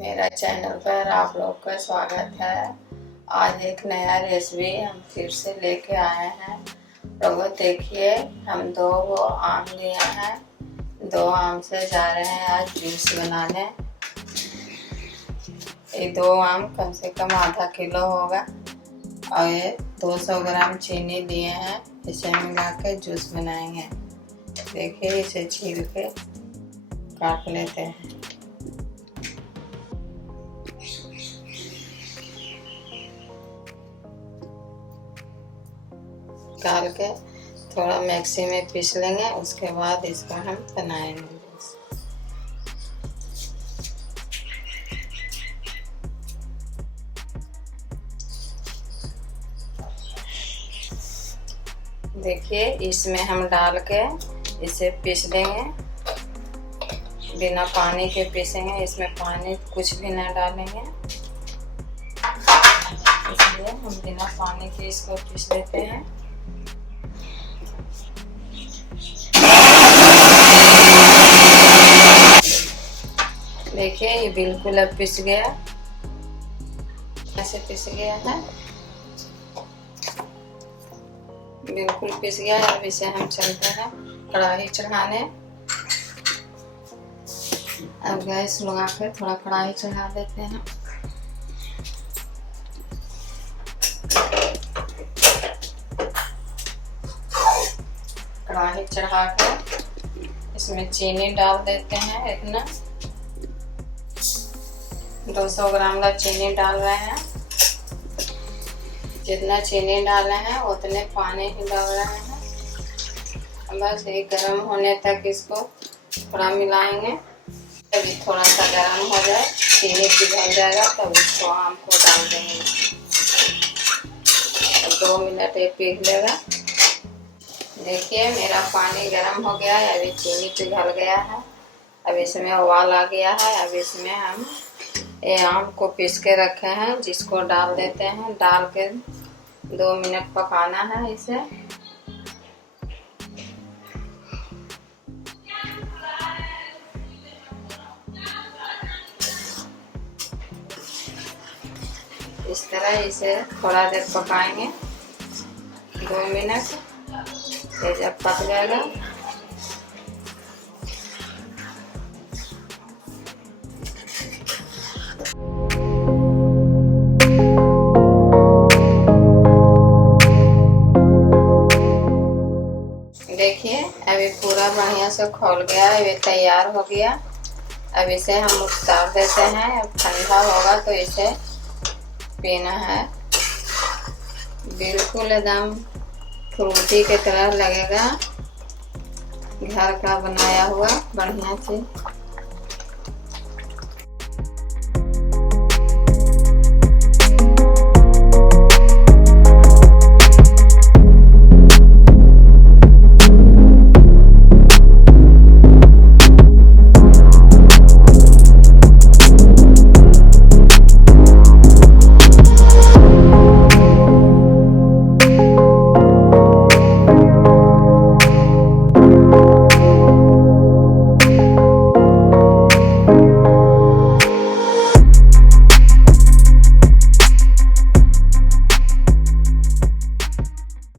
मेरा चैनल पर आप लोग का स्वागत है। आज एक नया रेसिपी हम फिर से लेके आए हैं। लोगों देखिए, हम दो आम लिए हैं। 2 आम से जा रहे हैं आज जूस बनाने। ये 2 आम कम से कम आधा किलो होगा और ये 200 ग्राम चीनी लिए हैं। इसे मिला के जूस बनाएंगे। देखिए, इसे छील के काट लेते हैं। डाल के थोड़ा मिक्सी में पीस लेंगे, उसके बाद इसको हम बनाएंगे। देखिए, इसमें हम डाल के इसे पीस देंगे। बिना पानी के पीसेंगे, इसमें पानी कुछ भी ना डालेंगे, इसलिए हम बिना पानी के इसको पीस लेते हैं। देखिए, ये बिल्कुल अब पिस गया, ऐसे पिस गया है, बिल्कुल पिस गया है। अब इसे हम चलते हैं कढ़ाई चढ़ाने। अब गैस लगा कर थोड़ा कढ़ाई चढ़ा देते हैं। कढ़ाई चढ़ा कर इसमें चीनी डाल देते हैं। इतना 200 ग्राम का चीनी डाल रहे हैं। जितना चीनी डाले हैं उतने पानी ही डाल रहे हैं। बस ये गर्म होने तक इसको थोड़ा मिलाएंगे। अभी थोड़ा सा गर्म हो जाए, चीनी पिघल जाएगा, तब इसको आम को डाल देंगे। 2 मिनट ये पिघलेगा। देखिए, मेरा पानी गर्म हो गया है, अभी चीनी पिघल गया है। अब इसमें उबाल आ गया है। अब इसमें हम ये आम को पीस के रखे हैं, जिसको डाल देते हैं। डाल के 2 मिनट पकाना है इसे। इस तरह इसे थोड़ा देर पकाएंगे, 2 मिनट। ये जब पक जाएगा देखिए, अभी पूरा बढ़िया से खोल गया है, ये तैयार हो गया। अब इसे हम उतार देते हैं। अब ठंडा होगा तो इसे पीना है। बिल्कुल एकदम फ्रूटी की तरह लगेगा, घर का बनाया हुआ बढ़िया चीज।